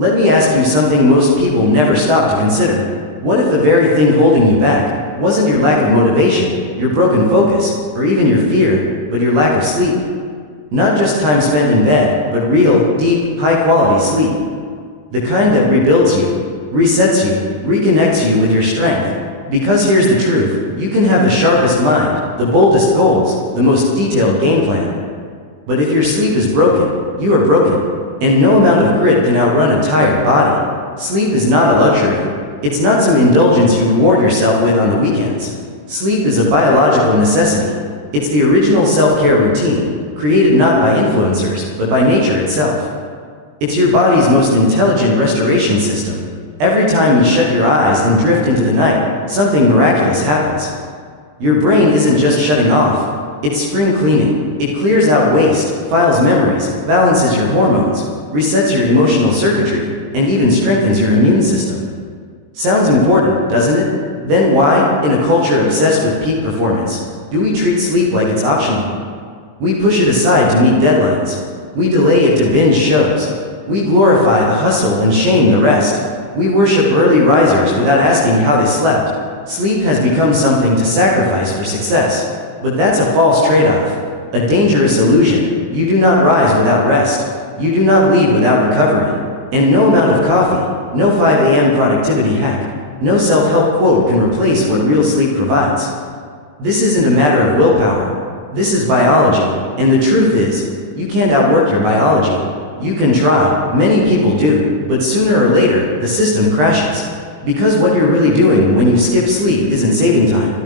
Let me ask you something most people never stop to consider. What if the very thing holding you back wasn't your lack of motivation, your broken focus, or even your fear, but your lack of sleep? Not just time spent in bed, but real, deep, high-quality sleep. The kind that rebuilds you, resets you, reconnects you with your strength. Because here's the truth, you can have the sharpest mind, the boldest goals, the most detailed game plan. But if your sleep is broken, you are broken, and no amount of grit can outrun a tired body. Sleep is not a luxury. It's not some indulgence you reward yourself with on the weekends. Sleep is a biological necessity. It's the original self-care routine, created not by influencers, but by nature itself. It's your body's most intelligent restoration system. Every time you shut your eyes and drift into the night, something miraculous happens. Your brain isn't just shutting off, it's spring cleaning. It clears out waste, files memories, balances your hormones, resets your emotional circuitry, and even strengthens your immune system. Sounds important, doesn't it? Then why, in a culture obsessed with peak performance, do we treat sleep like it's optional? We push it aside to meet deadlines. We delay it to binge shows. We glorify the hustle and shame the rest. We worship early risers without asking how they slept. Sleep has become something to sacrifice for success. But that's a false trade-off, a dangerous illusion. You do not rise without rest. You do not lead without recovery. And no amount of coffee, no 5 a.m. productivity hack, no self-help quote can replace what real sleep provides. This isn't a matter of willpower. This is biology. And the truth is, you can't outwork your biology. You can try, many people do, but sooner or later, the system crashes. Because what you're really doing when you skip sleep isn't saving time.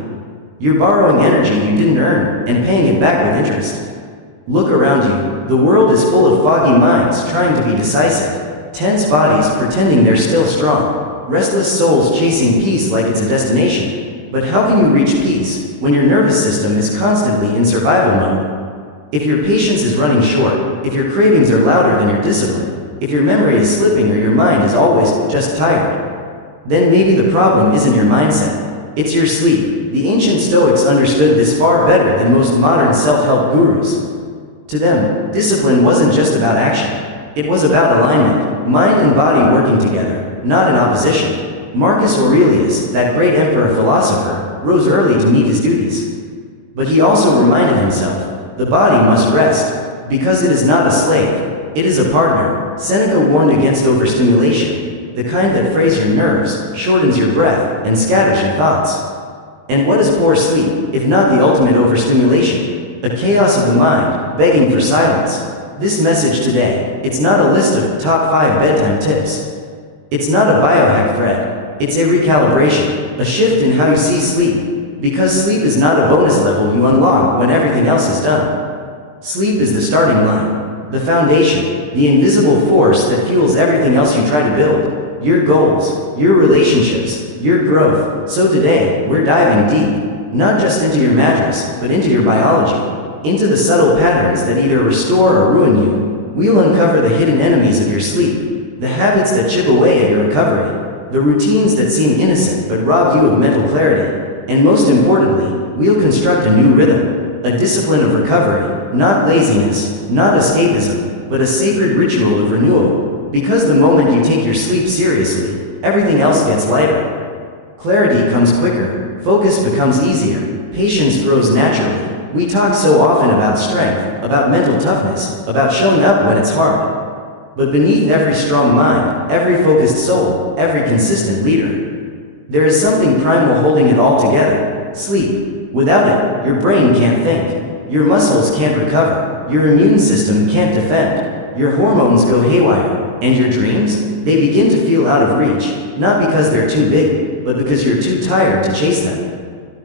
You're borrowing energy you didn't earn and paying it back with interest. Look around you. The world is full of foggy minds trying to be decisive, tense bodies pretending they're still strong, restless souls chasing peace like it's a destination. But how can you reach peace when your nervous system is constantly in survival mode? If your patience is running short, if your cravings are louder than your discipline, if your memory is slipping or your mind is always just tired, then maybe the problem isn't your mindset, it's your sleep. The ancient Stoics understood this far better than most modern self-help gurus. To them, discipline wasn't just about action, it was about alignment, mind and body working together, not in opposition. Marcus Aurelius, that great emperor philosopher, rose early to meet his duties. But he also reminded himself, the body must rest, because it is not a slave, it is a partner. Seneca warned against overstimulation, the kind that frays your nerves, shortens your breath, and scatters your thoughts. And what is poor sleep, if not the ultimate overstimulation? A chaos of the mind, begging for silence. This message today, it's not a list of top 5 bedtime tips. It's not a biohack thread, it's a recalibration, a shift in how you see sleep. Because sleep is not a bonus level you unlock when everything else is done. Sleep is the starting line, the foundation, the invisible force that fuels everything else you try to build. Your goals, your relationships, your growth. So today, we're diving deep, not just into your mattress, but into your biology, into the subtle patterns that either restore or ruin you. We'll uncover the hidden enemies of your sleep, the habits that chip away at your recovery, the routines that seem innocent but rob you of mental clarity. And most importantly, we'll construct a new rhythm, a discipline of recovery, not laziness, not escapism, but a sacred ritual of renewal. Because the moment you take your sleep seriously, everything else gets lighter. Clarity comes quicker, focus becomes easier, patience grows naturally. We talk so often about strength, about mental toughness, about showing up when it's hard. But beneath every strong mind, every focused soul, every consistent leader, there is something primal holding it all together: sleep. Without it, your brain can't think, your muscles can't recover, your immune system can't defend, your hormones go haywire, and your dreams, they begin to feel out of reach, not because they're too big, but because you're too tired to chase them.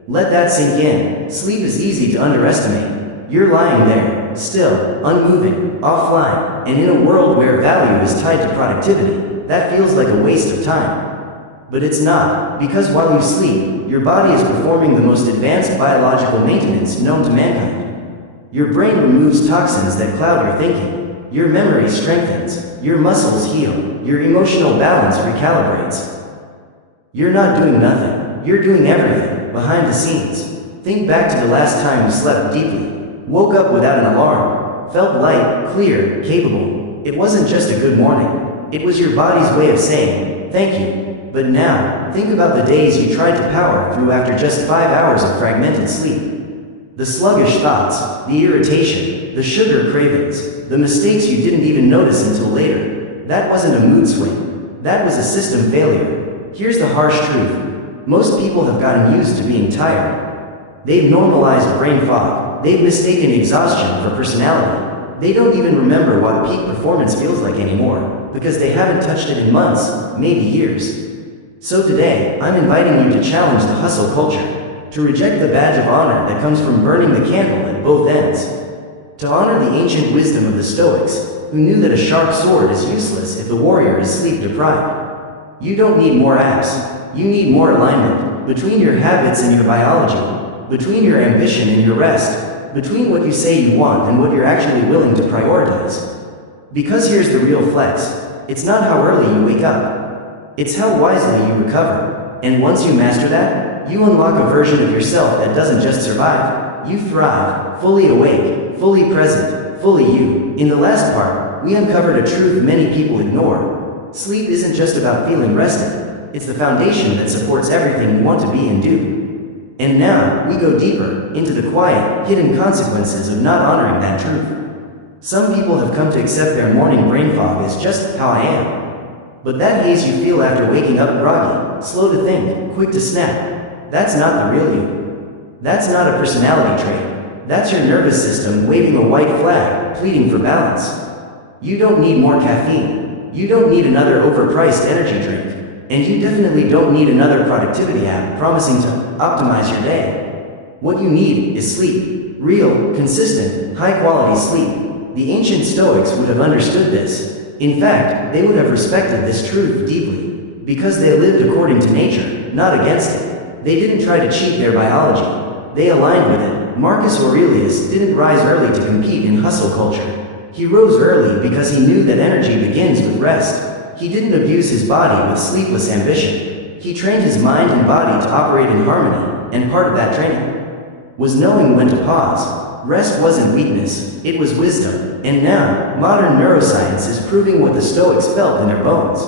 Let that sink in. Sleep is easy to underestimate. You're lying there, still, unmoving, offline, and in a world where value is tied to productivity, that feels like a waste of time. But it's not, because while you sleep, your body is performing the most advanced biological maintenance known to mankind. Your brain removes toxins that cloud your thinking, your memory strengthens, your muscles heal, your emotional balance recalibrates. You're not doing nothing, you're doing everything, behind the scenes. Think back to the last time you slept deeply, woke up without an alarm, felt light, clear, capable. It wasn't just a good morning. It was your body's way of saying, thank you. But now, think about the days you tried to power through after just 5 hours of fragmented sleep. The sluggish thoughts, the irritation, the sugar cravings, the mistakes you didn't even notice until later. That wasn't a mood swing. That was a system failure. Here's the harsh truth. Most people have gotten used to being tired. They've normalized brain fog. They've mistaken exhaustion for personality. They don't even remember what peak performance feels like anymore, because they haven't touched it in months, maybe years. So today, I'm inviting you to challenge the hustle culture, to reject the badge of honor that comes from burning the candle at both ends, to honor the ancient wisdom of the Stoics, who knew that a sharp sword is useless if the warrior is sleep-deprived. You don't need more apps, you need more alignment, between your habits and your biology, between your ambition and your rest, between what you say you want and what you're actually willing to prioritize. Because here's the real flex. It's not how early you wake up. It's how wisely you recover. And once you master that, you unlock a version of yourself that doesn't just survive. You thrive, fully awake, fully present, fully you. In the last part, we uncovered a truth many people ignore. Sleep isn't just about feeling rested. It's the foundation that supports everything you want to be and do. And now, we go deeper, into the quiet, hidden consequences of not honoring that truth. Some people have come to accept their morning brain fog as just how I am. But that haze you feel after waking up groggy, slow to think, quick to snap, that's not the real you. That's not a personality trait. That's your nervous system waving a white flag, pleading for balance. You don't need more caffeine. You don't need another overpriced energy drink. And you definitely don't need another productivity app promising to optimize your day. What you need is sleep. Real, consistent, high-quality sleep. The ancient Stoics would have understood this. In fact, they would have respected this truth deeply. Because they lived according to nature, not against it. They didn't try to cheat their biology. They aligned with it. Marcus Aurelius didn't rise early to compete in hustle culture. He rose early because he knew that energy begins with rest. He didn't abuse his body with sleepless ambition. He trained his mind and body to operate in harmony, and part of that training was knowing when to pause. Rest wasn't weakness, it was wisdom. And now, modern neuroscience is proving what the Stoics felt in their bones.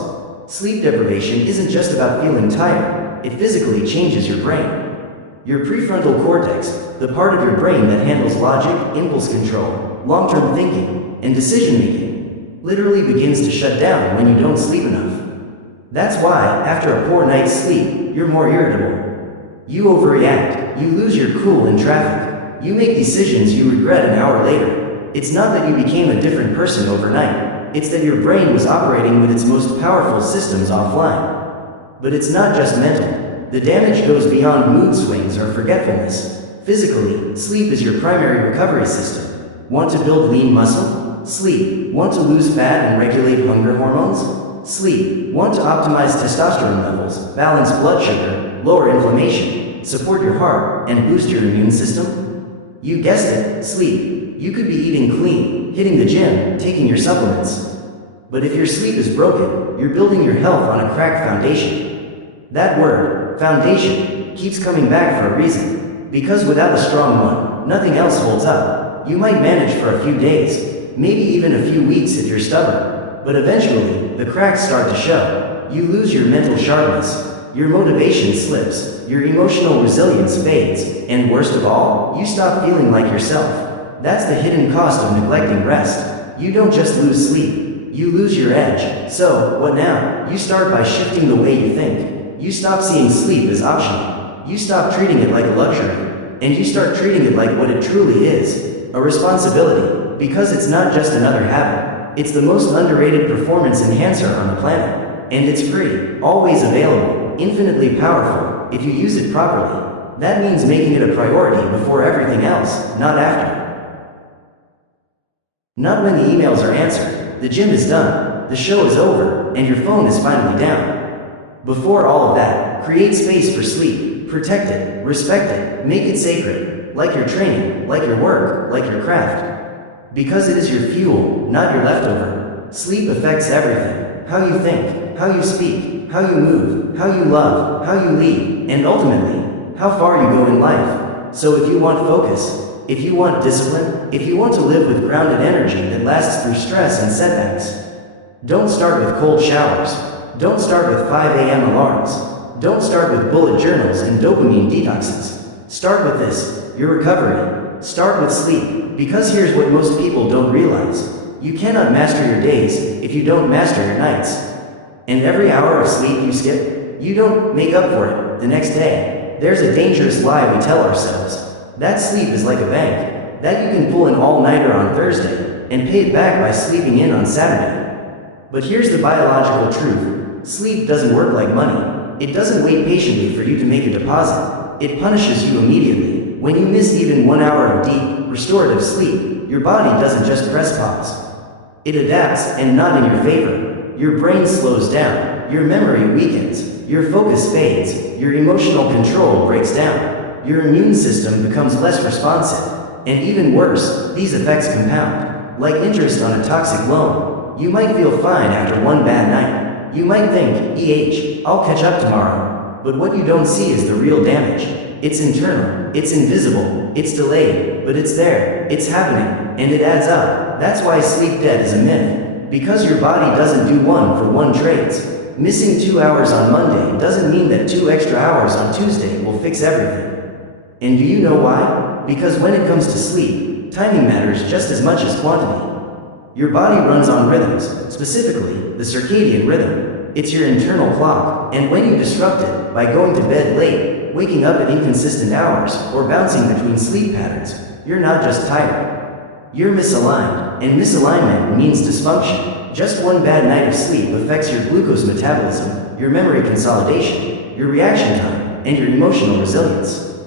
Sleep deprivation isn't just about feeling tired, it physically changes your brain. Your prefrontal cortex, the part of your brain that handles logic, impulse control, long-term thinking, and decision-making, literally begins to shut down when you don't sleep enough. That's why, after a poor night's sleep, you're more irritable. You overreact, you lose your cool in traffic, you make decisions you regret an hour later. It's not that you became a different person overnight, it's that your brain was operating with its most powerful systems offline. But it's not just mental. The damage goes beyond mood swings or forgetfulness. Physically, sleep is your primary recovery system. Want to build lean muscle? Sleep. Want to lose fat and regulate hunger hormones? Sleep. Want to optimize testosterone levels, balance blood sugar, lower inflammation, support your heart, and boost your immune system? You guessed it, sleep. You could be eating clean, hitting the gym, taking your supplements. But if your sleep is broken, you're building your health on a cracked foundation. That word, foundation, keeps coming back for a reason. Because without a strong one, nothing else holds up. You might manage for a few days, maybe even a few weeks if you're stubborn. But eventually, the cracks start to show. You lose your mental sharpness, your motivation slips, your emotional resilience fades, and worst of all, you stop feeling like yourself. That's the hidden cost of neglecting rest. You don't just lose sleep, you lose your edge. So, what now? You start by shifting the way you think. You stop seeing sleep as optional. You stop treating it like a luxury, and you start treating it like what it truly is, a responsibility. Because it's not just another habit, it's the most underrated performance enhancer on the planet. And it's free, always available, infinitely powerful, if you use it properly. That means making it a priority before everything else, not after. Not when the emails are answered, the gym is done, the show is over, and your phone is finally down. Before all of that, create space for sleep, protect it, respect it, make it sacred, like your training, like your work, like your craft. Because it is your fuel, not your leftover. Sleep affects everything. How you think, how you speak, how you move, how you love, how you lead, and ultimately, how far you go in life. So if you want focus, if you want discipline, if you want to live with grounded energy that lasts through stress and setbacks, Don't start with cold showers. Don't start with 5 a.m. alarms. Don't start with bullet journals and dopamine detoxes. Start with this, your recovery. Start with sleep, because here's what most people don't realize. You cannot master your days if you don't master your nights. And every hour of sleep you skip, you don't make up for it the next day. There's a dangerous lie we tell ourselves. That sleep is like a bank, that you can pull an all-nighter on Thursday and pay it back by sleeping in on Saturday. But here's the biological truth. Sleep doesn't work like money. It doesn't wait patiently for you to make a deposit. It punishes you immediately. When you miss even 1 hour of deep, restorative sleep, your body doesn't just press pause. It adapts, and not in your favor. Your brain slows down, your memory weakens, your focus fades, your emotional control breaks down, your immune system becomes less responsive, and even worse, these effects compound. Like interest on a toxic loan. You might feel fine after one bad night. You might think, I'll catch up tomorrow. But what you don't see is the real damage. It's internal, it's invisible, it's delayed, but it's there, it's happening, and it adds up. That's why sleep debt is a myth. Because your body doesn't do one-for-one trades. Missing 2 hours on Monday doesn't mean that 2 extra hours on Tuesday will fix everything. And do you know why? Because when it comes to sleep, timing matters just as much as quantity. Your body runs on rhythms, specifically the circadian rhythm. It's your internal clock, and when you disrupt it by going to bed late, waking up at inconsistent hours, or bouncing between sleep patterns, you're not just tired. You're misaligned, and misalignment means dysfunction. Just one bad night of sleep affects your glucose metabolism, your memory consolidation, your reaction time, and your emotional resilience.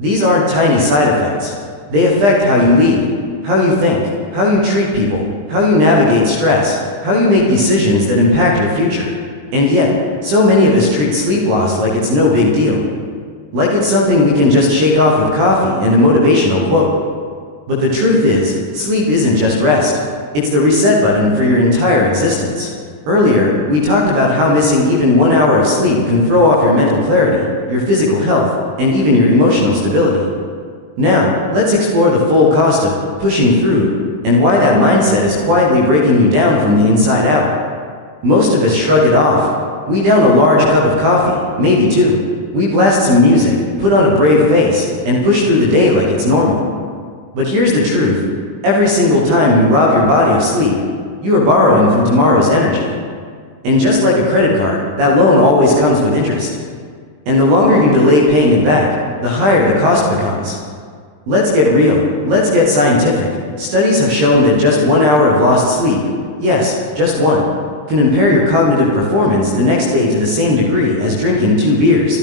These aren't tiny side effects. They affect how you lead, how you think, how you treat people, how you navigate stress, how you make decisions that impact your future. And yet, so many of us treat sleep loss like it's no big deal. Like it's something we can just shake off with coffee and a motivational quote. But the truth is, sleep isn't just rest. It's the reset button for your entire existence. Earlier, we talked about how missing even 1 hour of sleep can throw off your mental clarity, your physical health, and even your emotional stability. Now, let's explore the full cost of pushing through, and why that mindset is quietly breaking you down from the inside out. Most of us shrug it off. We down a large cup of coffee, maybe two. We blast some music, put on a brave face, and push through the day like it's normal. But here's the truth. Every single time you rob your body of sleep, you are borrowing from tomorrow's energy. And just like a credit card, that loan always comes with interest. And the longer you delay paying it back, the higher the cost becomes. Let's get real. Let's get scientific. Studies have shown that just 1 hour of lost sleep, yes, just one, can impair your cognitive performance the next day to the same degree as drinking 2 beers.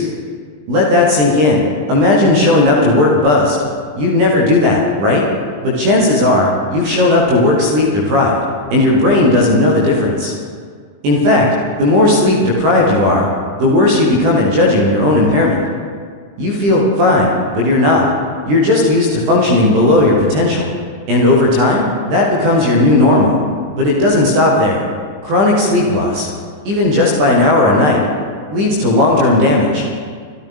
Let that sink in. Imagine showing up to work buzzed. You'd never do that, right? But chances are, you've shown up to work sleep deprived, and your brain doesn't know the difference. In fact, the more sleep deprived you are, the worse you become at judging your own impairment. You feel fine, but you're not. You're just used to functioning below your potential. And over time, that becomes your new normal. But it doesn't stop there. Chronic sleep loss, even just by an hour a night, leads to long-term damage.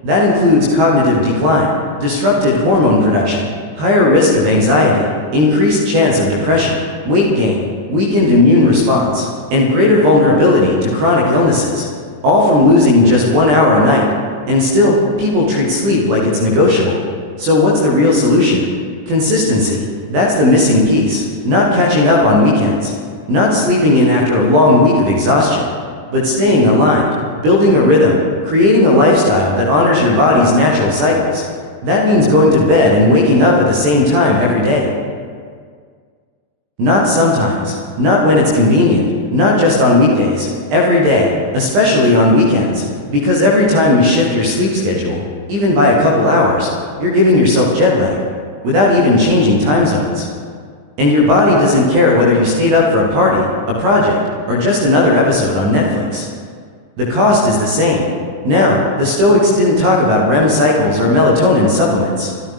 That includes cognitive decline, disrupted hormone production, higher risk of anxiety, increased chance of depression, weight gain, weakened immune response, and greater vulnerability to chronic illnesses, all from losing just 1 hour a night. And still, people treat sleep like it's negotiable. So what's the real solution? Consistency. That's the missing piece. Not catching up on weekends, not sleeping in after a long week of exhaustion, but staying aligned, building a rhythm, creating a lifestyle that honors your body's natural cycles. That means going to bed and waking up at the same time every day. Not sometimes, not when it's convenient, not just on weekdays, every day, especially on weekends, because every time you shift your sleep schedule, even by a couple hours, you're giving yourself jet lag, without even changing time zones. And your body doesn't care whether you stayed up for a party, a project, or just another episode on Netflix. The cost is the same. Now, the Stoics didn't talk about REM cycles or melatonin supplements.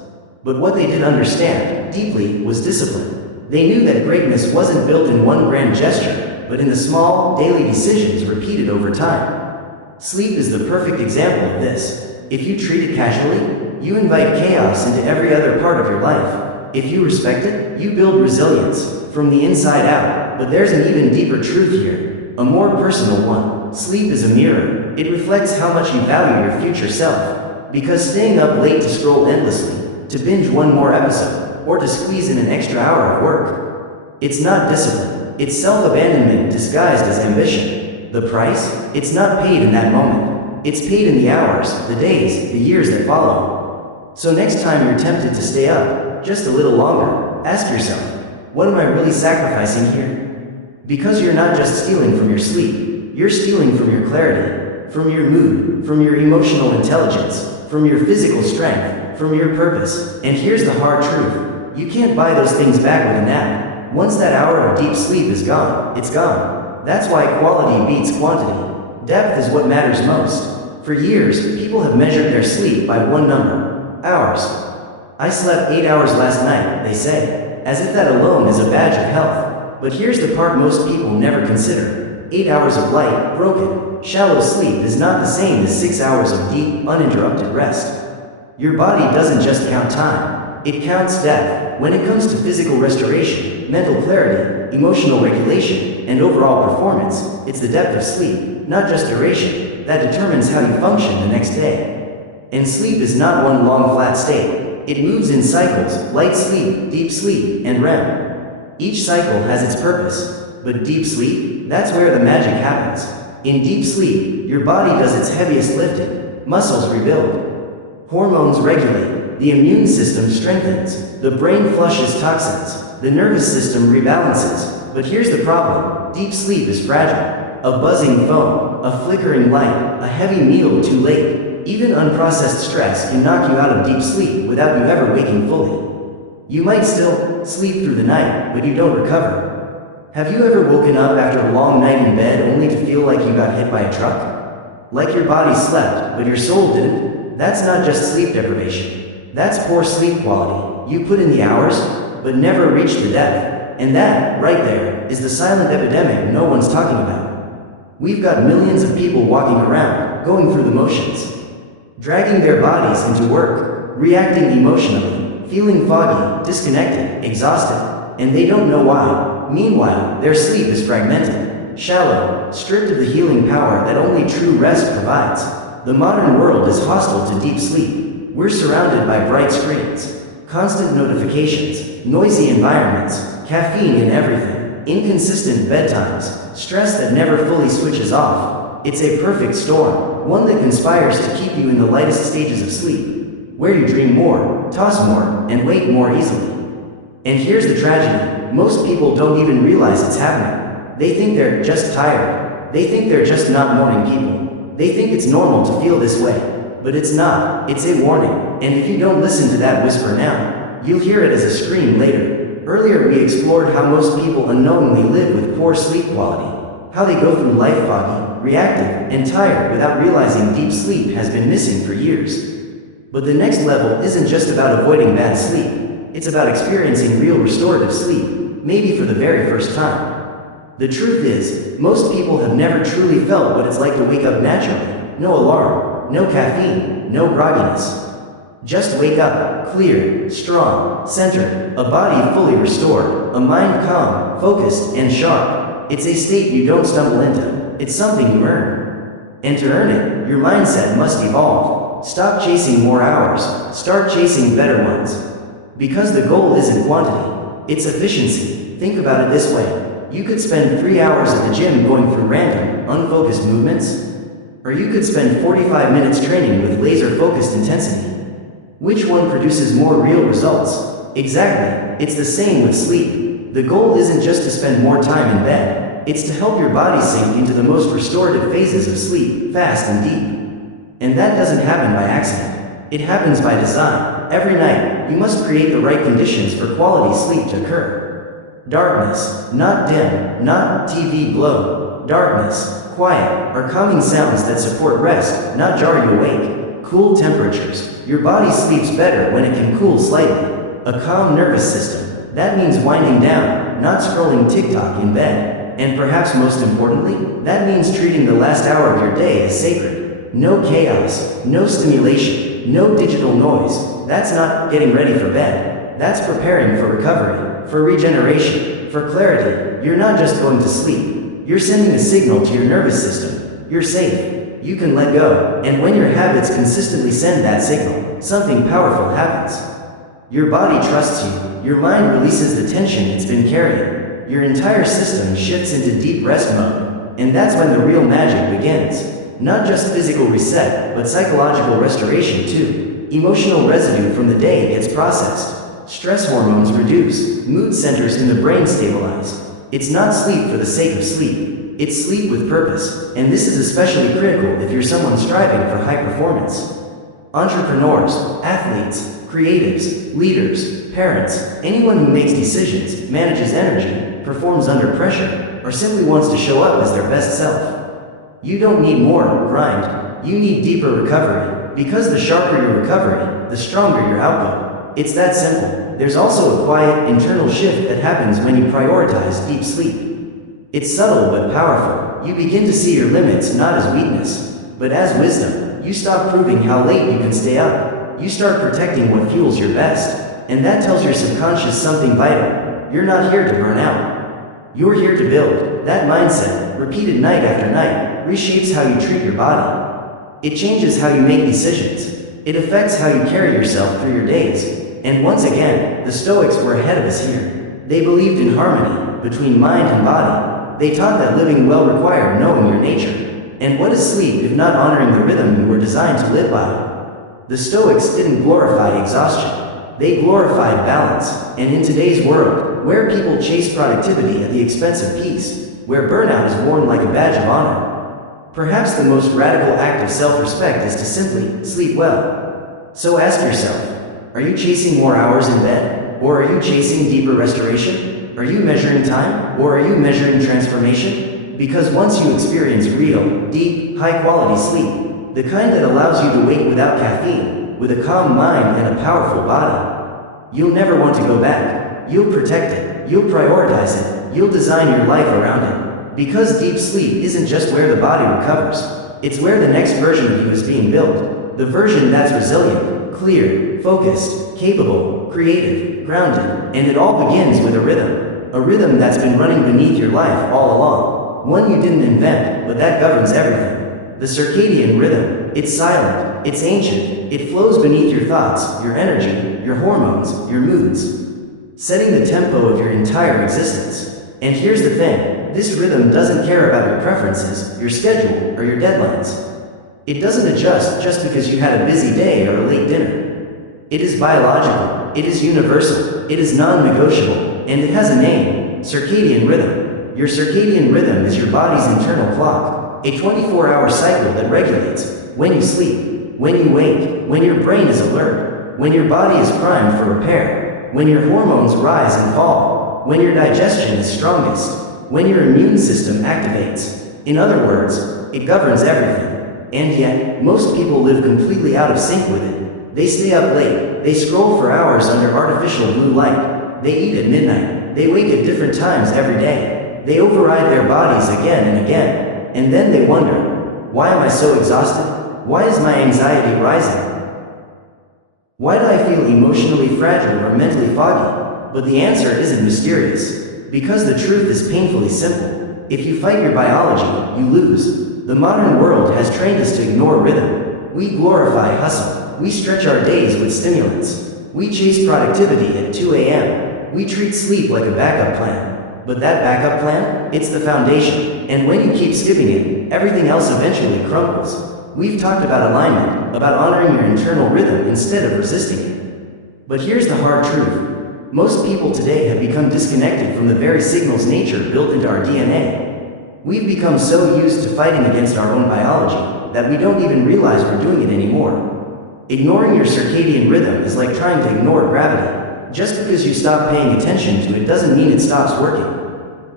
But what they did understand, deeply, was discipline. They knew that greatness wasn't built in one grand gesture, but in the small, daily decisions repeated over time. Sleep is the perfect example of this. If you treat it casually, you invite chaos into every other part of your life. If you respect it, you build resilience from the inside out. But there's an even deeper truth here. a more personal one. Sleep is a mirror. It reflects how much you value your future self. Because staying up late to scroll endlessly, to binge one more episode, or to squeeze in an extra hour of work, it's not discipline. It's self-abandonment disguised as ambition. The price? It's not paid in that moment. It's paid in the hours, the days, the years that follow. So next time you're tempted to stay up, just a little longer, ask yourself, what am I really sacrificing here? Because you're not just stealing from your sleep, you're stealing from your clarity, from your mood, from your emotional intelligence, from your physical strength, from your purpose. And here's the hard truth. You can't buy those things back with a nap. Once that hour of deep sleep is gone, it's gone. That's why quality beats quantity. Depth is what matters most. For years, people have measured their sleep by one number: hours. I slept 8 hours last night, they say, as if that alone is a badge of health. But here's the part most people never consider. 8 hours of light, broken, shallow sleep is not the same as 6 hours of deep, uninterrupted rest. Your body doesn't just count time, it counts depth. When it comes to physical restoration, mental clarity, emotional regulation, and overall performance, it's the depth of sleep, not just duration, that determines how you function the next day. And sleep is not one long flat state. It moves in cycles: light sleep, deep sleep, and REM. Each cycle has its purpose. But deep sleep? That's where the magic happens. In deep sleep, your body does its heaviest lifting. Muscles rebuild. Hormones regulate. The immune system strengthens. The brain flushes toxins. The nervous system rebalances. But here's the problem. Deep sleep is fragile. A buzzing phone, a flickering light, a heavy meal too late. Even unprocessed stress can knock you out of deep sleep without you ever waking fully. You might still sleep through the night, but you don't recover. Have you ever woken up after a long night in bed only to feel like you got hit by a truck? Like your body slept, but your soul didn't? That's not just sleep deprivation. That's poor sleep quality. You put in the hours, but never reach the depth. And that, right there, is the silent epidemic no one's talking about. We've got millions of people walking around, going through the motions, dragging their bodies into work, reacting emotionally, feeling foggy, disconnected, exhausted, and they don't know why. Meanwhile, their sleep is fragmented, shallow, stripped of the healing power that only true rest provides. The modern world is hostile to deep sleep. We're surrounded by bright screens, constant notifications, noisy environments, caffeine in everything, inconsistent bedtimes, stress that never fully switches off. It's a perfect storm, one that conspires to keep you in the lightest stages of sleep, where you dream more, toss more, and wake more easily. And here's the tragedy. Most people don't even realize it's happening. They think they're just tired. They think they're just not morning people. They think it's normal to feel this way. But it's not. It's a warning. And if you don't listen to that whisper now, you'll hear it as a scream later. Earlier we explored how most people unknowingly live with poor sleep quality. How they go through life foggy, reactive, and tired without realizing deep sleep has been missing for years. But the next level isn't just about avoiding bad sleep. It's about experiencing real restorative sleep, maybe for the very first time. The truth is, most people have never truly felt what it's like to wake up naturally. No alarm, no caffeine, no grogginess. Just wake up, clear, strong, centered, a body fully restored, a mind calm, focused, and sharp. It's a state you don't stumble into. It's something you earn. And to earn it, your mindset must evolve. Stop chasing more hours. Start chasing better ones. Because the goal isn't quantity, it's efficiency. Think about it this way. You could spend 3 hours at the gym going through random, unfocused movements, or you could spend 45 minutes training with laser-focused intensity. Which one produces more real results? Exactly, it's the same with sleep. The goal isn't just to spend more time in bed, it's to help your body sink into the most restorative phases of sleep, fast and deep. And that doesn't happen by accident. It happens by design. Every night, you must create the right conditions for quality sleep to occur. Darkness, not dim, not TV glow. Darkness, quiet, or calming sounds that support rest, not jar you awake. Cool temperatures. Your body sleeps better when it can cool slightly. A calm nervous system. That means winding down, not scrolling TikTok in bed. And perhaps most importantly, that means treating the last hour of your day as sacred. No chaos, no stimulation, no digital noise. That's not getting ready for bed. That's preparing for recovery, for regeneration, for clarity. You're not just going to sleep. You're sending a signal to your nervous system. You're safe. You can let go. And when your habits consistently send that signal, something powerful happens. Your body trusts you. Your mind releases the tension it's been carrying. Your entire system shifts into deep rest mode. And that's when the real magic begins. Not just physical reset, but psychological restoration too. Emotional residue from the day gets processed. Stress hormones reduce. Mood centers in the brain stabilize. It's not sleep for the sake of sleep. It's sleep with purpose. And this is especially critical if you're someone striving for high performance. Entrepreneurs, athletes, creatives, leaders, parents, anyone who makes decisions, manages energy, performs under pressure, or simply wants to show up as their best self. You don't need more grind, you need deeper recovery, because the sharper your recovery, the stronger your output. It's that simple. There's also a quiet, internal shift that happens when you prioritize deep sleep. It's subtle but powerful. You begin to see your limits not as weakness, but as wisdom. You stop proving how late you can stay up. You start protecting what fuels your best, and that tells your subconscious something vital. You're not here to burn out. You're here to build. That mindset, repeated night after night, reshapes how you treat your body. It changes how you make decisions. It affects how you carry yourself through your days. And once again, the Stoics were ahead of us here. They believed in harmony between mind and body. They taught that living well required knowing your nature. And what is sleep if not honoring the rhythm you were designed to live by? The Stoics didn't glorify exhaustion. They glorified balance. And in today's world, where people chase productivity at the expense of peace, where burnout is worn like a badge of honor, perhaps the most radical act of self-respect is to simply sleep well. So ask yourself, are you chasing more hours in bed? Or are you chasing deeper restoration? Are you measuring time? Or are you measuring transformation? Because once you experience real, deep, high-quality sleep, the kind that allows you to wake without caffeine, with a calm mind and a powerful body, you'll never want to go back. You'll protect it. You'll prioritize it. You'll design your life around it. Because deep sleep isn't just where the body recovers. It's where the next version of you is being built. The version that's resilient, clear, focused, capable, creative, grounded, and it all begins with a rhythm. A rhythm that's been running beneath your life all along. One you didn't invent, but that governs everything. The circadian rhythm. It's silent, it's ancient, it flows beneath your thoughts, your energy, your hormones, your moods, setting the tempo of your entire existence. And here's the thing, this rhythm doesn't care about your preferences, your schedule, or your deadlines. It doesn't adjust just because you had a busy day or a late dinner. It is biological, it is universal, it is non-negotiable, and it has a name, circadian rhythm. Your circadian rhythm is your body's internal clock, a 24-hour cycle that regulates when you sleep, when you wake, when your brain is alert, when your body is primed for repair, when your hormones rise and fall, when your digestion is strongest, when your immune system activates. In other words, it governs everything. And yet, most people live completely out of sync with it. They stay up late, they scroll for hours under artificial blue light, they eat at midnight, they wake at different times every day. They override their bodies again and again, and then they wonder, why am I so exhausted? Why is my anxiety rising? Why do I feel emotionally fragile or mentally foggy? But the answer isn't mysterious, because the truth is painfully simple. If you fight your biology, you lose. The modern world has trained us to ignore rhythm. We glorify hustle. We stretch our days with stimulants. We chase productivity at 2 a.m. We treat sleep like a backup plan. But that backup plan, it's the foundation, and when you keep skipping it, everything else eventually crumbles. We've talked about alignment, about honoring your internal rhythm instead of resisting it. But here's the hard truth. Most people today have become disconnected from the very signals nature built into our DNA. We've become so used to fighting against our own biology that we don't even realize we're doing it anymore. Ignoring your circadian rhythm is like trying to ignore gravity. Just because you stop paying attention to it doesn't mean it stops working.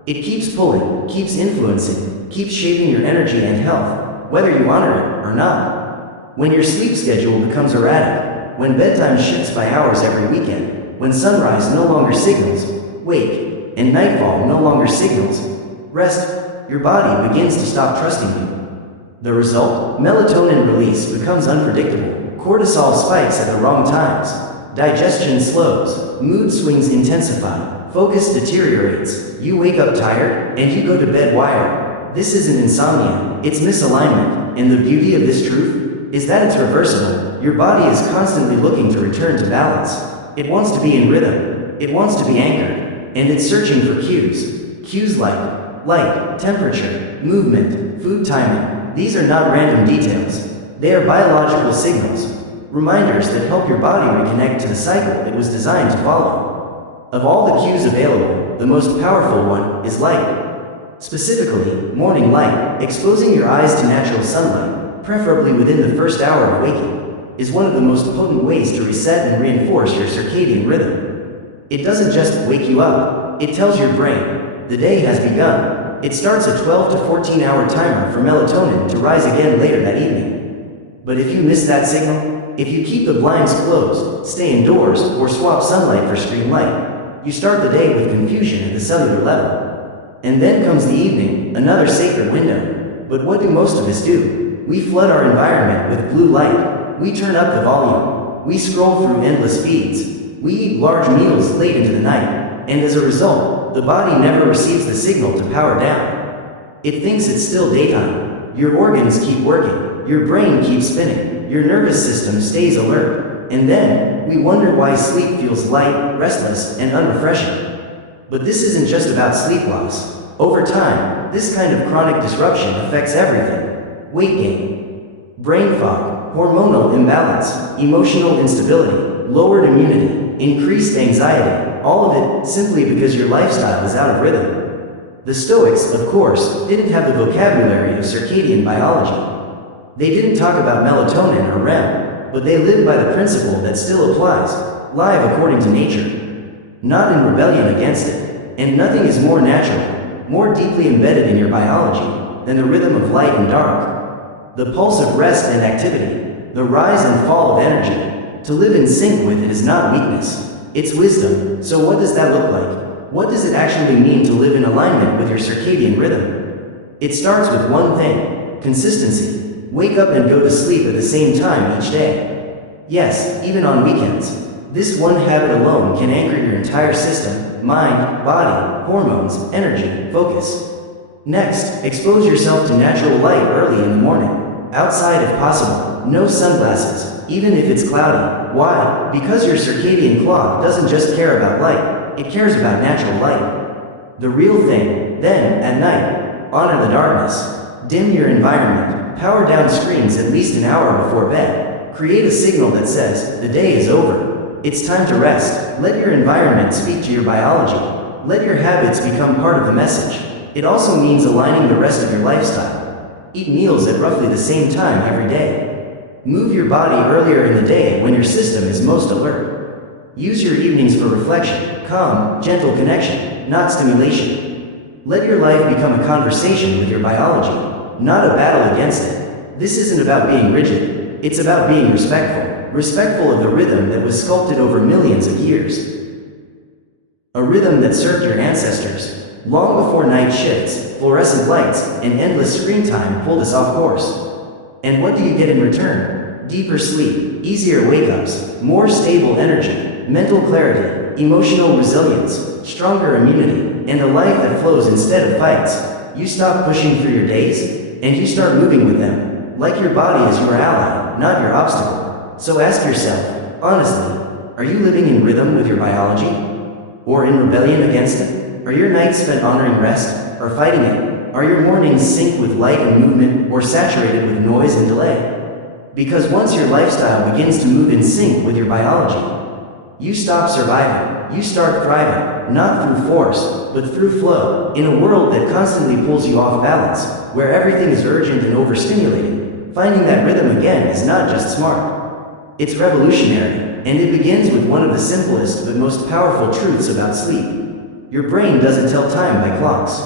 It keeps pulling, keeps influencing, keeps shaping your energy and health, whether you honor it or not. When your sleep schedule becomes erratic, when bedtime shifts by hours every weekend, when sunrise no longer signals wake, and nightfall no longer signals rest, your body begins to stop trusting you. The result? Melatonin release becomes unpredictable, cortisol spikes at the wrong times, digestion slows, mood swings intensify, focus deteriorates, you wake up tired, and you go to bed wired. This isn't insomnia, it's misalignment, and the beauty of this truth is that it's reversible. Your body is constantly looking to return to balance. It wants to be in rhythm, it wants to be anchored, and it's searching for cues. Cues like light, temperature, movement, food timing. These are not random details. They are biological signals, reminders that help your body reconnect to the cycle it was designed to follow. Of all the cues available, the most powerful one is light. Specifically, morning light, exposing your eyes to natural sunlight, preferably within the first hour of waking, is one of the most potent ways to reset and reinforce your circadian rhythm. It doesn't just wake you up, it tells your brain, the day has begun. It starts a 12 to 14 hour timer for melatonin to rise again later that evening. But if you miss that signal, if you keep the blinds closed, stay indoors, or swap sunlight for screen light, you start the day with confusion at the cellular level. And then comes the evening, another sacred window. But what do most of us do? We flood our environment with blue light. We turn up the volume. We scroll through endless feeds. We eat large meals late into the night. And as a result, the body never receives the signal to power down. It thinks it's still daytime. Your organs keep working. Your brain keeps spinning. Your nervous system stays alert. And then, we wonder why sleep feels light, restless, and unrefreshing. But this isn't just about sleep loss. Over time, this kind of chronic disruption affects everything. Weight gain, brain fog, hormonal imbalance, emotional instability, lowered immunity, increased anxiety, all of it simply because your lifestyle is out of rhythm. The Stoics, of course, didn't have the vocabulary of circadian biology. They didn't talk about melatonin or REM, but they lived by the principle that still applies: live according to nature, not in rebellion against it. And nothing is more natural, more deeply embedded in your biology, than the rhythm of light and dark. The pulse of rest and activity, the rise and fall of energy. To live in sync with it is not weakness, it's wisdom. So what does that look like? What does it actually mean to live in alignment with your circadian rhythm? It starts with one thing: consistency. Wake up and go to sleep at the same time each day. Yes, even on weekends. This one habit alone can anchor your entire system: mind, body, hormones, energy, focus. Next, expose yourself to natural light early in the morning. Outside if possible, no sunglasses, even if it's cloudy. Why? Because your circadian clock doesn't just care about light, it cares about natural light. The real thing, then, at night, honor the darkness. Dim your environment, power down screens at least an hour before bed. Create a signal that says, the day is over. It's time to rest. Let your environment speak to your biology. Let your habits become part of the message. It also means aligning the rest of your lifestyle. Eat meals at roughly the same time every day. Move your body earlier in the day when your system is most alert. Use your evenings for reflection, calm, gentle connection, not stimulation. Let your life become a conversation with your biology, not a battle against it. This isn't about being rigid. It's about being respectful of the rhythm that was sculpted over millions of years. A rhythm that served your ancestors, long before night shifts, fluorescent lights, and endless screen time pulled us off course. And what do you get in return? Deeper sleep, easier wake-ups, more stable energy, mental clarity, emotional resilience, stronger immunity, and a life that flows instead of fights. You stop pushing through your days, and you start moving with them, like your body is your ally, not your obstacle. So ask yourself, honestly, are you living in rhythm with your biology? Or in rebellion against it? Are your nights spent honoring rest, or fighting it? Are your mornings synced with light and movement, or saturated with noise and delay? Because once your lifestyle begins to move in sync with your biology, you stop surviving, you start thriving, not through force, but through flow, in a world that constantly pulls you off balance, where everything is urgent and overstimulated. Finding that rhythm again is not just smart. It's revolutionary, and it begins with one of the simplest but most powerful truths about sleep. Your brain doesn't tell time by clocks.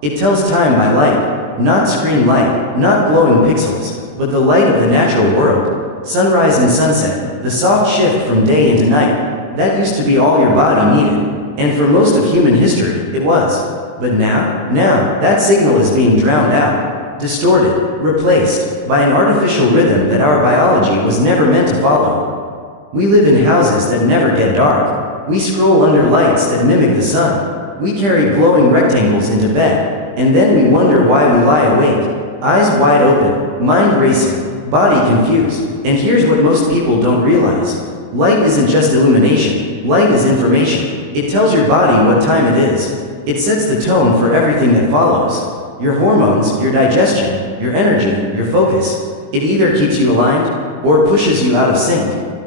It tells time by light, not screen light, not glowing pixels, but the light of the natural world. Sunrise and sunset, the soft shift from day into night, that used to be all your body needed, and for most of human history, it was. But now, that signal is being drowned out, distorted, replaced by an artificial rhythm that our biology was never meant to follow. We live in houses that never get dark. We scroll under lights that mimic the sun. We carry glowing rectangles into bed, and then we wonder why we lie awake, eyes wide open, mind racing, body confused. And here's what most people don't realize. Light isn't just illumination, light is information. It tells your body what time it is. It sets the tone for everything that follows. Your hormones, your digestion, your energy, your focus. It either keeps you aligned, or pushes you out of sync.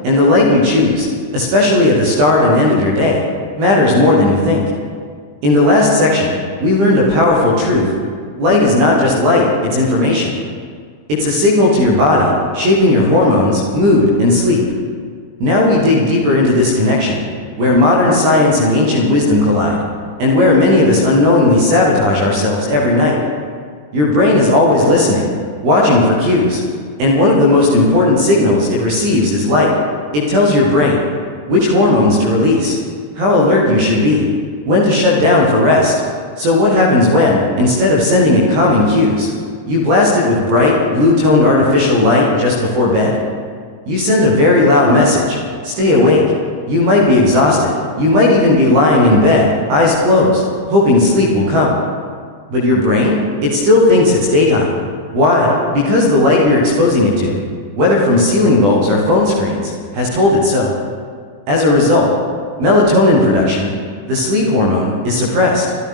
And the light you choose, especially at the start and end of your day, matters more than you think. In the last section, we learned a powerful truth. Light is not just light, it's information. It's a signal to your body, shaping your hormones, mood, and sleep. Now we dig deeper into this connection, where modern science and ancient wisdom collide, and where many of us unknowingly sabotage ourselves every night. Your brain is always listening, watching for cues, and one of the most important signals it receives is light. It tells your brain which hormones to release, how alert you should be, when to shut down for rest. So what happens when, instead of sending it calming cues, you blast it with bright, blue-toned artificial light just before bed? You send a very loud message: stay awake. You might be exhausted. You might even be lying in bed, eyes closed, hoping sleep will come. But your brain, it still thinks it's daytime. Why? Because the light you're exposing it to, whether from ceiling bulbs or phone screens, has told it so. As a result, melatonin production, the sleep hormone, is suppressed.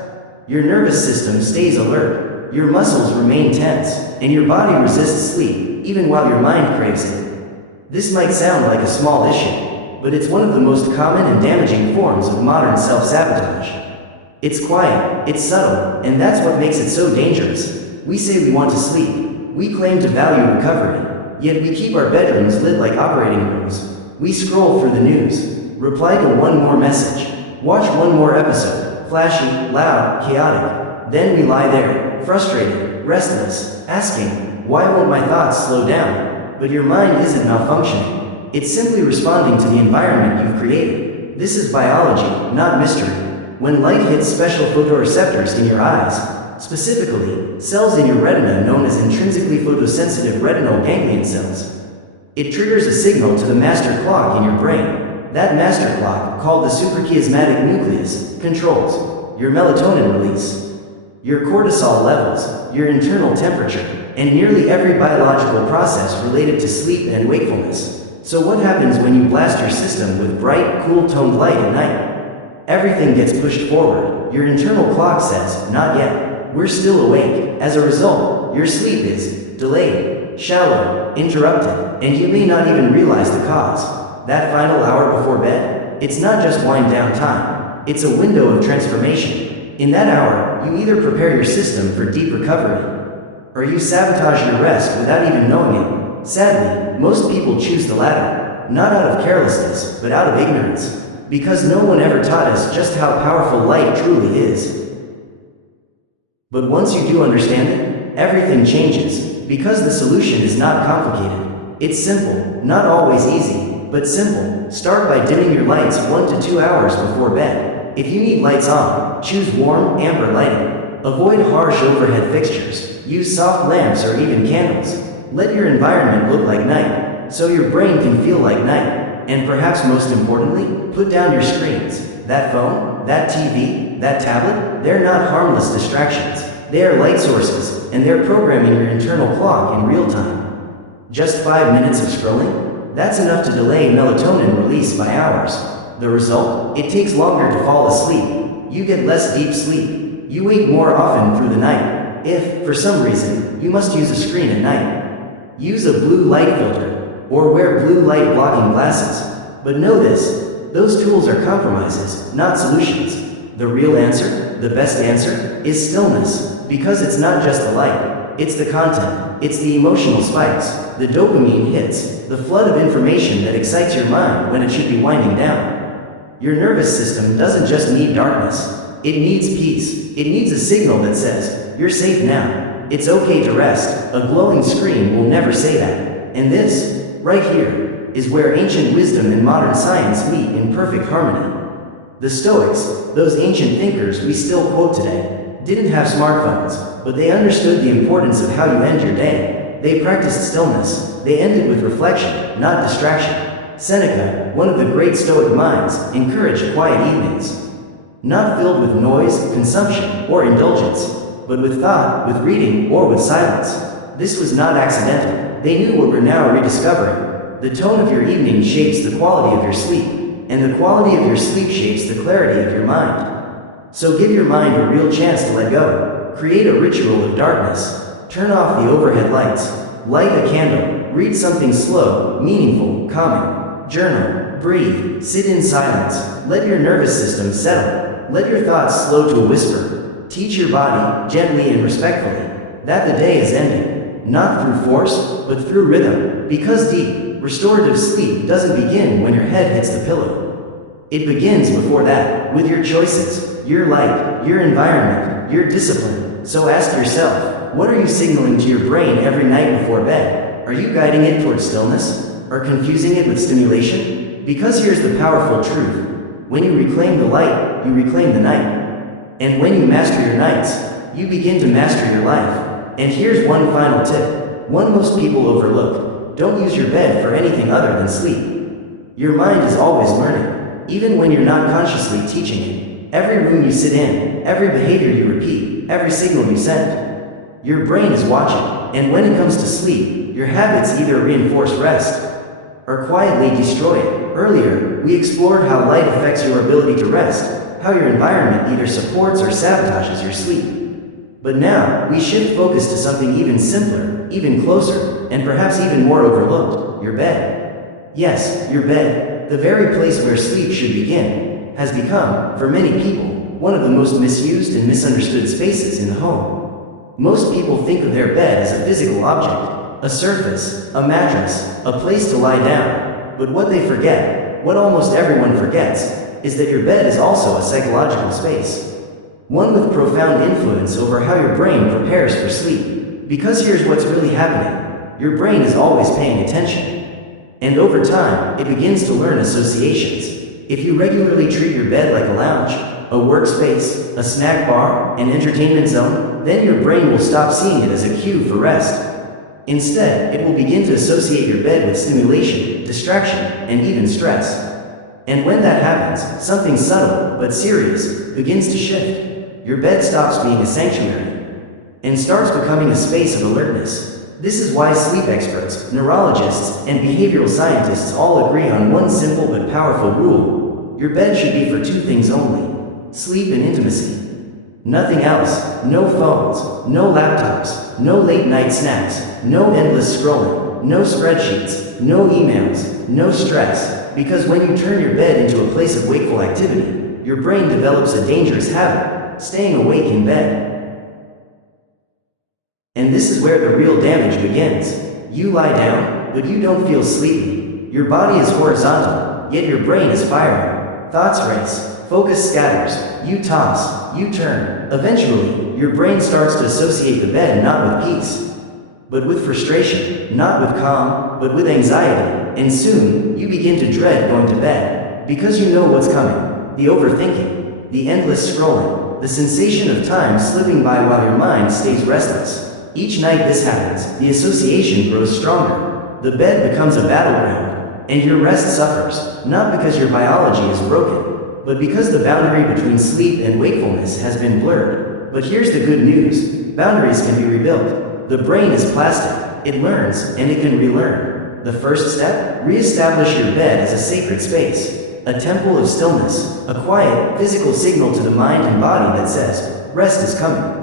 Your nervous system stays alert, your muscles remain tense, and your body resists sleep, even while your mind craves it. This might sound like a small issue, but it's one of the most common and damaging forms of modern self-sabotage. It's quiet, it's subtle, and that's what makes it so dangerous. We say we want to sleep, we claim to value recovery, yet we keep our bedrooms lit like operating rooms. We scroll through the news, reply to one more message, watch one more episode, flashy, loud, chaotic. Then we lie there, frustrated, restless, asking, why won't my thoughts slow down? But your mind isn't malfunctioning. It's simply responding to the environment you've created. This is biology, not mystery. When light hits special photoreceptors in your eyes, specifically, cells in your retina known as intrinsically photosensitive retinal ganglion cells, it triggers a signal to the master clock in your brain. That master clock, called the suprachiasmatic nucleus, controls your melatonin release, your cortisol levels, your internal temperature, and nearly every biological process related to sleep and wakefulness. So what happens when you blast your system with bright, cool-toned light at night? Everything gets pushed forward. Your internal clock says, not yet. We're still awake. As a result, your sleep is delayed, shallow, interrupted, and you may not even realize the cause. That final hour before bed, it's not just wind down time. It's a window of transformation. In that hour, you either prepare your system for deep recovery, or you sabotage your rest without even knowing it. Sadly, most people choose the latter, not out of carelessness, but out of ignorance, because no one ever taught us just how powerful light truly is. But once you do understand it, everything changes, because the solution is not complicated. It's simple, not always easy, but simple. Start by dimming your lights 1 to 2 hours before bed. If you need lights on, choose warm, amber lighting. Avoid harsh overhead fixtures. Use soft lamps or even candles. Let your environment look like night, so your brain can feel like night. And perhaps most importantly, put down your screens. That phone, that TV, that tablet, they're not harmless distractions. They are light sources, and they're programming your internal clock in real time. Just 5 minutes of scrolling? That's enough to delay melatonin release by hours. The result? It takes longer to fall asleep. You get less deep sleep. You wake more often through the night. If, for some reason, you must use a screen at night, use a blue light filter, or wear blue light blocking glasses. But know this, those tools are compromises, not solutions. The real answer, the best answer, is stillness. Because it's not just the light, it's the content, it's the emotional spikes, the dopamine hits, the flood of information that excites your mind when it should be winding down. Your nervous system doesn't just need darkness, it needs peace. It needs a signal that says, you're safe now, it's okay to rest. A glowing screen will never say that. And this, right here, is where ancient wisdom and modern science meet in perfect harmony. The Stoics, those ancient thinkers we still quote today, didn't have smartphones, but they understood the importance of how you end your day. They practiced stillness. They ended with reflection, not distraction. Seneca, one of the great Stoic minds, encouraged quiet evenings, not filled with noise, consumption, or indulgence. but with thought, with reading, or with silence. This was not accidental. They knew what we're now rediscovering. The tone of your evening shapes the quality of your sleep, and the quality of your sleep shapes the clarity of your mind. So give your mind a real chance to let go. Create a ritual of darkness. Turn off the overhead lights. Light a candle. Read something slow, meaningful, calming. Journal. Breathe. Sit in silence. Let your nervous system settle. Let your thoughts slow to a whisper. Teach your body, gently and respectfully, that the day is ending. Not through force, but through rhythm. Because deep, restorative sleep doesn't begin when your head hits the pillow. It begins before that, with your choices, your light, your environment, your discipline. So ask yourself, what are you signaling to your brain every night before bed? Are you guiding it towards stillness? Or confusing it with stimulation? Because here's the powerful truth. When you reclaim the light, you reclaim the night. And when you master your nights, you begin to master your life. And here's one final tip, one most people overlook. Don't use your bed for anything other than sleep. Your mind is always learning, even when you're not consciously teaching it. Every room you sit in, every behavior you repeat, every signal you send, your brain is watching. And when it comes to sleep, your habits either reinforce rest or quietly destroy it. Earlier, we explored how light affects your ability to rest, how your environment either supports or sabotages your sleep. But now, we shift focus to something even simpler, even closer, and perhaps even more overlooked, your bed. Yes, your bed, the very place where sleep should begin, has become, for many people, one of the most misused and misunderstood spaces in the home. Most people think of their bed as a physical object, a surface, a mattress, a place to lie down. But what they forget, what almost everyone forgets, is that your bed is also a psychological space. One with profound influence over how your brain prepares for sleep. Because here's what's really happening. Your brain is always paying attention. And over time, it begins to learn associations. If you regularly treat your bed like a lounge, a workspace, a snack bar, an entertainment zone, then your brain will stop seeing it as a cue for rest. Instead, it will begin to associate your bed with stimulation, distraction, and even stress. And when that happens, something subtle, but serious, begins to shift. Your bed stops being a sanctuary and starts becoming a space of alertness. This is why sleep experts, neurologists, and behavioral scientists all agree on one simple but powerful rule. Your bed should be for two things only: sleep and intimacy. Nothing else. No phones, no laptops, no late night snacks, no endless scrolling, no spreadsheets, no emails, no stress. Because when you turn your bed into a place of wakeful activity, your brain develops a dangerous habit, staying awake in bed. And this is where the real damage begins. You lie down, but you don't feel sleepy. Your body is horizontal, yet your brain is firing. Thoughts race, focus scatters, you toss, you turn. Eventually, your brain starts to associate the bed not with peace, but with frustration, not with calm, but with anxiety. And soon, you begin to dread going to bed, because you know what's coming. The overthinking, the endless scrolling, the sensation of time slipping by while your mind stays restless. Each night this happens, the association grows stronger. The bed becomes a battleground, and your rest suffers, not because your biology is broken, but because the boundary between sleep and wakefulness has been blurred. But here's the good news: boundaries can be rebuilt. The brain is plastic, it learns, and it can relearn. The first step? Re-establish your bed as a sacred space, a temple of stillness, a quiet, physical signal to the mind and body that says, rest is coming.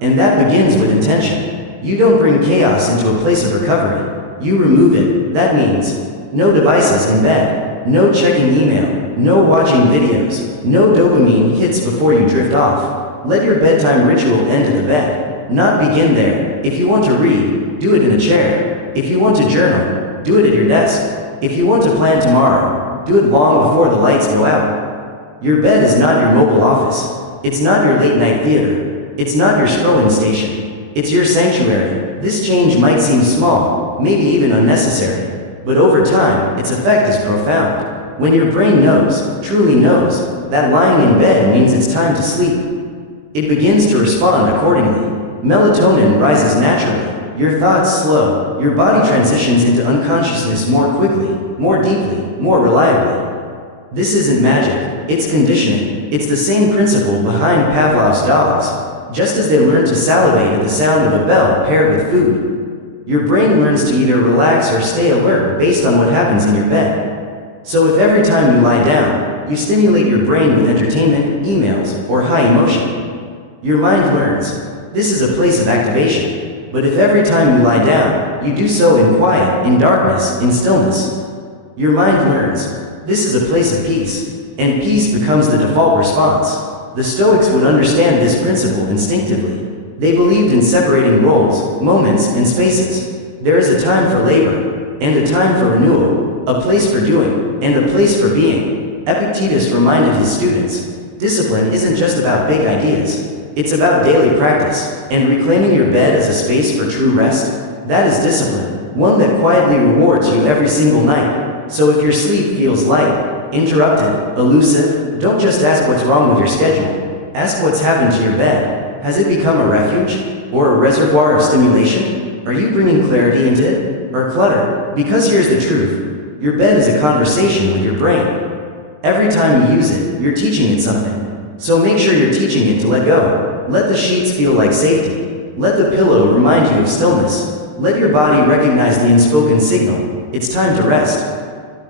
And that begins with intention. You don't bring chaos into a place of recovery. You remove it. That means no devices in bed, no checking email, no watching videos, no dopamine hits before you drift off. Let your bedtime ritual end to the bed, not begin there. If you want to read, do it in a chair. If you want to journal, do it at your desk. If you want to plan tomorrow, do it long before the lights go out. Your bed is not your mobile office. It's not your late night theater. It's not your scrolling station. It's your sanctuary. This change might seem small, maybe even unnecessary, but over time, its effect is profound. When your brain knows, truly knows, that lying in bed means it's time to sleep, it begins to respond accordingly. Melatonin rises naturally. Your thoughts slow, your body transitions into unconsciousness more quickly, more deeply, more reliably. This isn't magic, it's conditioning. It's the same principle behind Pavlov's dogs. just as they learn to salivate at the sound of a bell paired with food. Your brain learns to either relax or stay alert based on what happens in your bed. So if every time you lie down, you stimulate your brain with entertainment, emails, or high emotion, your mind learns, this is a place of activation. But if every time you lie down, you do so in quiet, in darkness, in stillness, your mind learns, this is a place of peace, and peace becomes the default response. The Stoics would understand this principle instinctively. They believed in separating roles, moments, and spaces. There is a time for labor, and a time for renewal, a place for doing, and a place for being. Epictetus reminded his students, discipline isn't just about big ideas. It's about daily practice, and reclaiming your bed as a space for true rest. That is discipline, one that quietly rewards you every single night. So if your sleep feels light, interrupted, elusive, don't just ask what's wrong with your schedule. Ask what's happened to your bed. Has it become a refuge? Or a reservoir of stimulation? Are you bringing clarity into it? Or clutter? Because here's the truth. Your bed is a conversation with your brain. Every time you use it, you're teaching it something. So make sure you're teaching it to let go. Let the sheets feel like safety. Let the pillow remind you of stillness. Let your body recognize the unspoken signal. It's time to rest.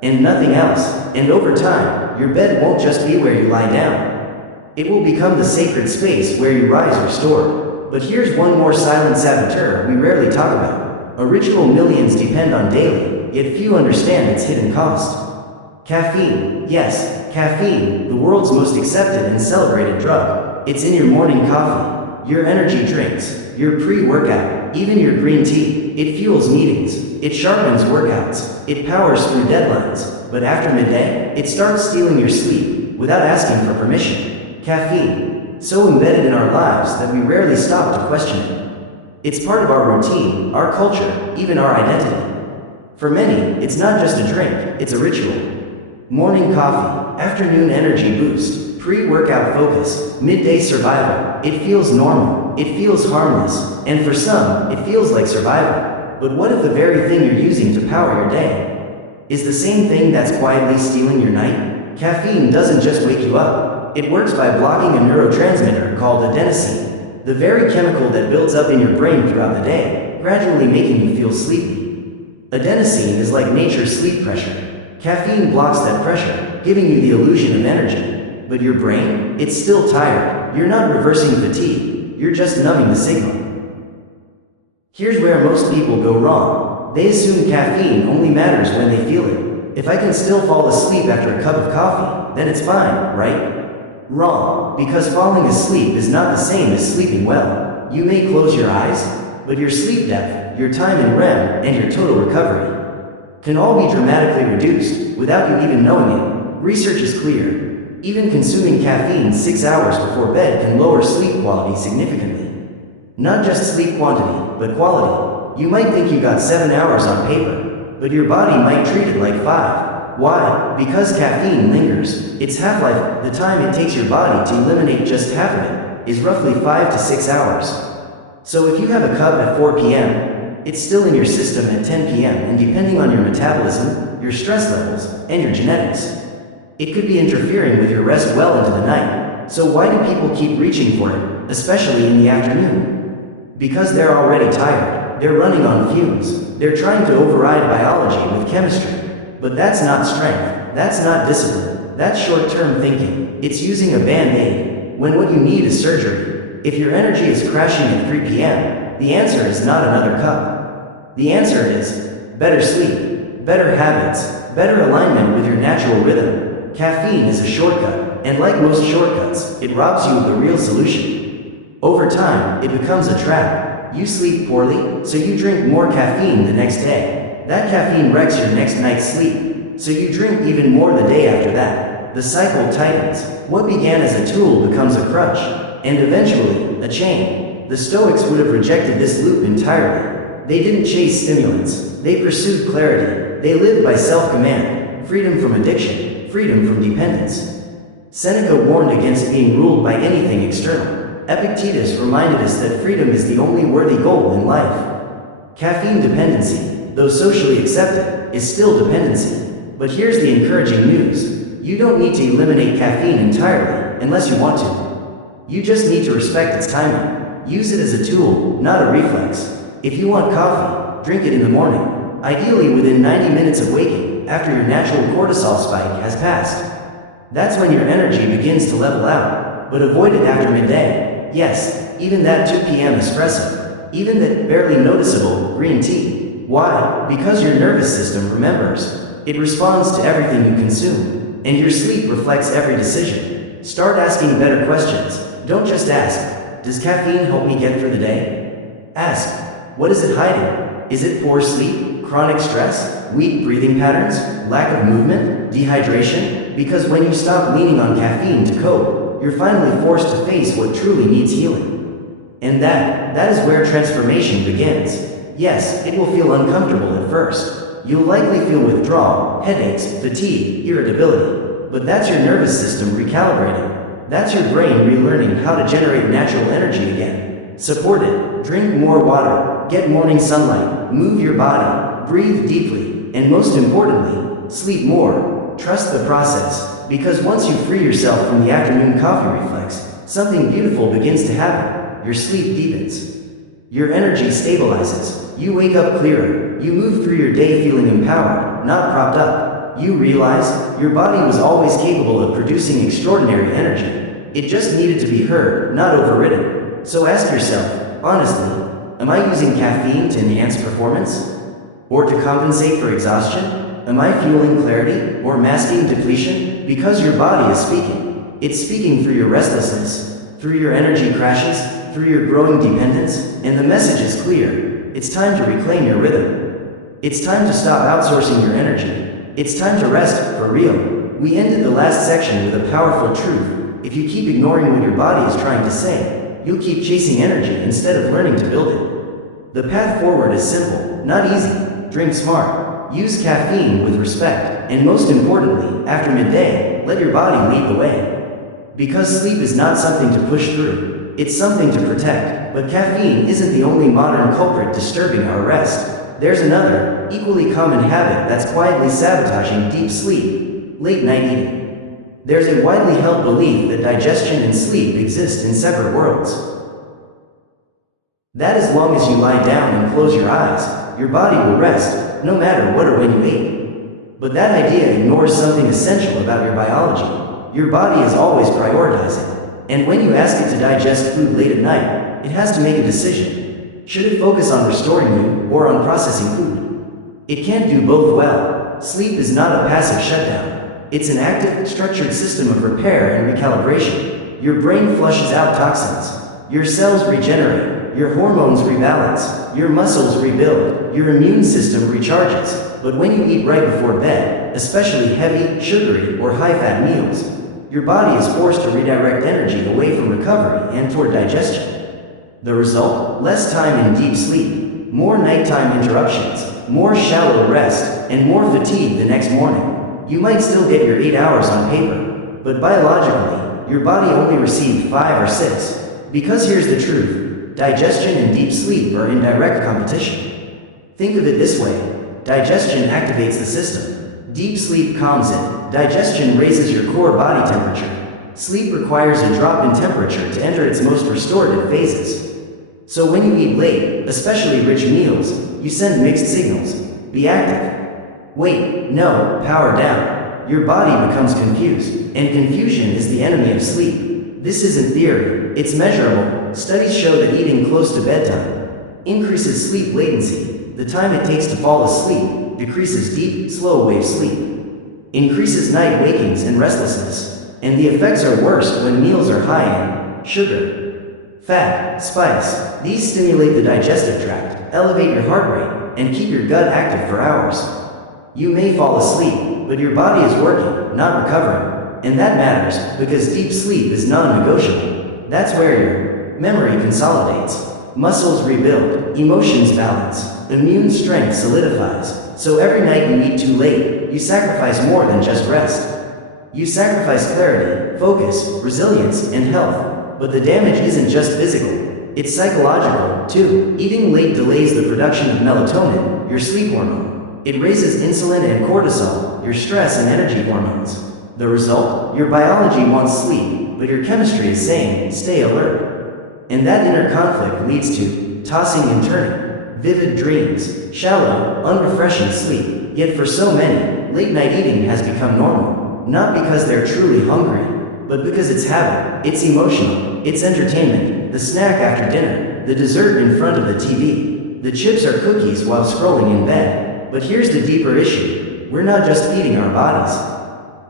And nothing else. And over time, your bed won't just be where you lie down. It will become the sacred space where you rise restored. But here's one more silent saboteur we rarely talk about. A ritual millions depend on daily, yet few understand its hidden cost. Caffeine. Yes, caffeine, the world's most accepted and celebrated drug. It's in your morning coffee, your energy drinks, your pre-workout, even your green tea. It fuels meetings, it sharpens workouts, it powers through deadlines. But after midday, it starts stealing your sleep without asking for permission. Caffeine, so embedded in our lives that we rarely stop to question it. It's part of our routine, our culture, even our identity. For many, it's not just a drink, it's a ritual. Morning coffee, afternoon energy boost, pre-workout focus, midday survival. It feels normal, it feels harmless, and for some, it feels like survival. But what if the very thing you're using to power your day is the same thing that's quietly stealing your night? Caffeine doesn't just wake you up. It works by blocking a neurotransmitter called adenosine, the very chemical that builds up in your brain throughout the day, gradually making you feel sleepy. Adenosine is like nature's sleep pressure. Caffeine blocks that pressure, giving you the illusion of energy. But your brain, it's still tired. You're not reversing fatigue, you're just numbing the signal. Here's where most people go wrong. They assume caffeine only matters when they feel it. If I can still fall asleep after a cup of coffee, then it's fine, right? Wrong, because falling asleep is not the same as sleeping well. You may close your eyes, but your sleep depth, your time in REM, and your total recovery can all be dramatically reduced without you even knowing it. Research is clear. Even consuming caffeine 6 hours before bed can lower sleep quality significantly. Not just sleep quantity, but quality. You might think you got 7 hours on paper, but your body might treat it like 5. Why? Because caffeine lingers. Its half-life, the time it takes your body to eliminate just half of it, is roughly 5 to 6 hours. So if you have a cup at 4 p.m., it's still in your system at 10 p.m. and depending on your metabolism, your stress levels, and your genetics, it could be interfering with your rest well into the night. So why do people keep reaching for it, especially in the afternoon? Because they're already tired. They're running on fumes. They're trying to override biology with chemistry. But that's not strength. That's not discipline. That's short-term thinking. It's using a band-aid when what you need is surgery. If your energy is crashing at 3 p.m., the answer is not another cup. The answer is better sleep, better habits, better alignment with your natural rhythm. Caffeine is a shortcut, and like most shortcuts, it robs you of the real solution. Over time, it becomes a trap. You sleep poorly, so you drink more caffeine the next day. That caffeine wrecks your next night's sleep, so you drink even more the day after that. The cycle tightens. What began as a tool becomes a crutch, and eventually, a chain. The Stoics would have rejected this loop entirely. They didn't chase stimulants. They pursued clarity. They lived by self-command, freedom from addiction, freedom from dependence. Seneca warned against being ruled by anything external. Epictetus reminded us that freedom is the only worthy goal in life. Caffeine dependency, though socially accepted, is still dependency. But here's the encouraging news. You don't need to eliminate caffeine entirely, unless you want to. You just need to respect its timing. Use it as a tool, not a reflex. If you want coffee, drink it in the morning, ideally within 90 minutes of waking, after your natural cortisol spike has passed. That's when your energy begins to level out, but avoid it after midday. Yes, even that 2 p.m. espresso, even that barely noticeable green tea. Why? Because your nervous system remembers. It responds to everything you consume, and your sleep reflects every decision. Start asking better questions. Don't just ask, does caffeine help me get through the day? Ask, what is it hiding? Is it poor sleep, chronic stress, weak breathing patterns, lack of movement, dehydration? Because when you stop leaning on caffeine to cope, you're finally forced to face what truly needs healing. And that is where transformation begins. Yes, it will feel uncomfortable at first. You'll likely feel withdrawal, headaches, fatigue, irritability. But that's your nervous system recalibrating. That's your brain relearning how to generate natural energy again. Support it. Drink more water. Get morning sunlight. Move your body. Breathe deeply. And most importantly, sleep more. Trust the process. Because once you free yourself from the afternoon coffee reflex, something beautiful begins to happen. Your sleep deepens. Your energy stabilizes. You wake up clearer. You move through your day feeling empowered, not propped up. You realize your body was always capable of producing extraordinary energy. It just needed to be heard, not overridden. So ask yourself, honestly, am I using caffeine to enhance performance? Or to compensate for exhaustion? Am I fueling clarity or masking depletion? Because your body is speaking. It's speaking through your restlessness, through your energy crashes, through your growing dependence, and the message is clear. It's time to reclaim your rhythm. It's time to stop outsourcing your energy. It's time to rest, for real. We ended the last section with a powerful truth. If you keep ignoring what your body is trying to say, you'll keep chasing energy instead of learning to build it. The path forward is simple, not easy. Drink smart. Use caffeine with respect. And most importantly, after midday, let your body lead the way. Because sleep is not something to push through. It's something to protect. But caffeine isn't the only modern culprit disturbing our rest. There's another, equally common habit that's quietly sabotaging deep sleep: late-night eating. There's a widely held belief that digestion and sleep exist in separate worlds. That as long as you lie down and close your eyes, your body will rest, no matter what or when you ate. But that idea ignores something essential about your biology. Your body is always prioritizing. And when you ask it to digest food late at night, it has to make a decision. Should it focus on restoring you or on processing food? It can't do both well. Sleep is not a passive shutdown. It's an active, structured system of repair and recalibration. Your brain flushes out toxins. Your cells regenerate. Your hormones rebalance. Your muscles rebuild. Your immune system recharges. But when you eat right before bed, especially heavy, sugary, or high-fat meals, your body is forced to redirect energy away from recovery and toward digestion. The result? Less time in deep sleep, more nighttime interruptions, more shallow rest, and more fatigue the next morning. You might still get your 8 hours on paper, but biologically, your body only received 5 or 6. Because here's the truth: digestion and deep sleep are in direct competition. Think of it this way: digestion activates the system. Deep sleep calms it. Digestion raises your core body temperature. Sleep requires a drop in temperature to enter its most restorative phases. So when you eat late, especially rich meals, you send mixed signals. Be active. Wait, no, power down. Your body becomes confused, and confusion is the enemy of sleep. This isn't theory, it's measurable. Studies show that eating close to bedtime increases sleep latency. The time it takes to fall asleep decreases deep, slow-wave sleep, increases night wakings and restlessness, and the effects are worst when meals are high in sugar, fat, spice. These stimulate the digestive tract, elevate your heart rate, and keep your gut active for hours. You may fall asleep, but your body is working, not recovering. And that matters, because deep sleep is non-negotiable. That's where your memory consolidates, muscles rebuild, emotions balance, immune strength solidifies. So every night you eat too late, you sacrifice more than just rest. You sacrifice clarity, focus, resilience, and health. But the damage isn't just physical, it's psychological, too. Eating late delays the production of melatonin, your sleep hormone. It raises insulin and cortisol, your stress and energy hormones. The result? Your biology wants sleep, but your chemistry is saying, stay alert. And that inner conflict leads to tossing and turning, vivid dreams, shallow, unrefreshing sleep. Yet for so many, late night eating has become normal, not because they're truly hungry, but because it's habit, it's emotional, it's entertainment, the snack after dinner, the dessert in front of the TV, the chips or cookies while scrolling in bed. But here's the deeper issue. We're not just feeding our bodies.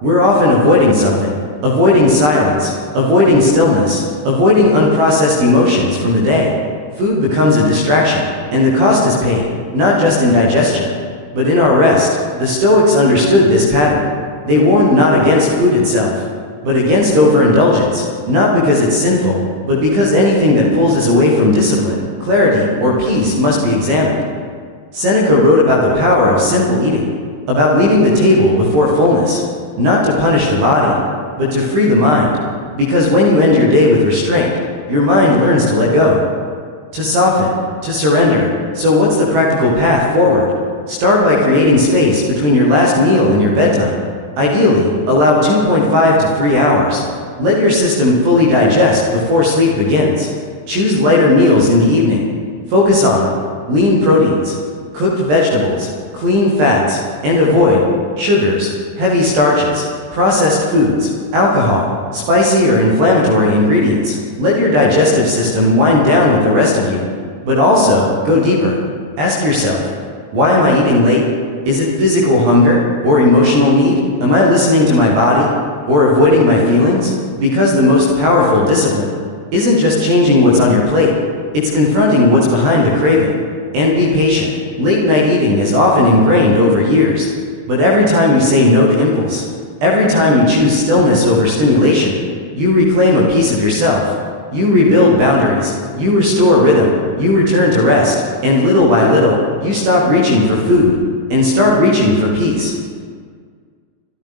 We're often avoiding something. Avoiding silence, avoiding stillness, avoiding unprocessed emotions from the day. Food becomes a distraction, and the cost is paid, not just in digestion, but in our rest. The Stoics understood this pattern. They warned not against food itself, but against overindulgence, not because it's sinful, but because anything that pulls us away from discipline, clarity, or peace must be examined. Seneca wrote about the power of simple eating, about leaving the table before fullness, not to punish the body, but to free the mind, because when you end your day with restraint, your mind learns to let go, to soften, to surrender. So what's the practical path forward? Start by creating space between your last meal and your bedtime. Ideally, allow 2.5 to 3 hours. Let your system fully digest before sleep begins. Choose lighter meals in the evening. Focus on lean proteins, cooked vegetables, clean fats, and avoid sugars, heavy starches, processed foods, alcohol, spicy or inflammatory ingredients. Let your digestive system wind down with the rest of you. But also, go deeper. Ask yourself, why am I eating late? Is it physical hunger or emotional need? Am I listening to my body or avoiding my feelings? Because the most powerful discipline isn't just changing what's on your plate, it's confronting what's behind the craving. And be patient. Late night eating is often ingrained over years, but every time you say no to impulse, every time you choose stillness over stimulation, you reclaim a piece of yourself. You rebuild boundaries, you restore rhythm, you return to rest, and little by little, you stop reaching for food and start reaching for peace.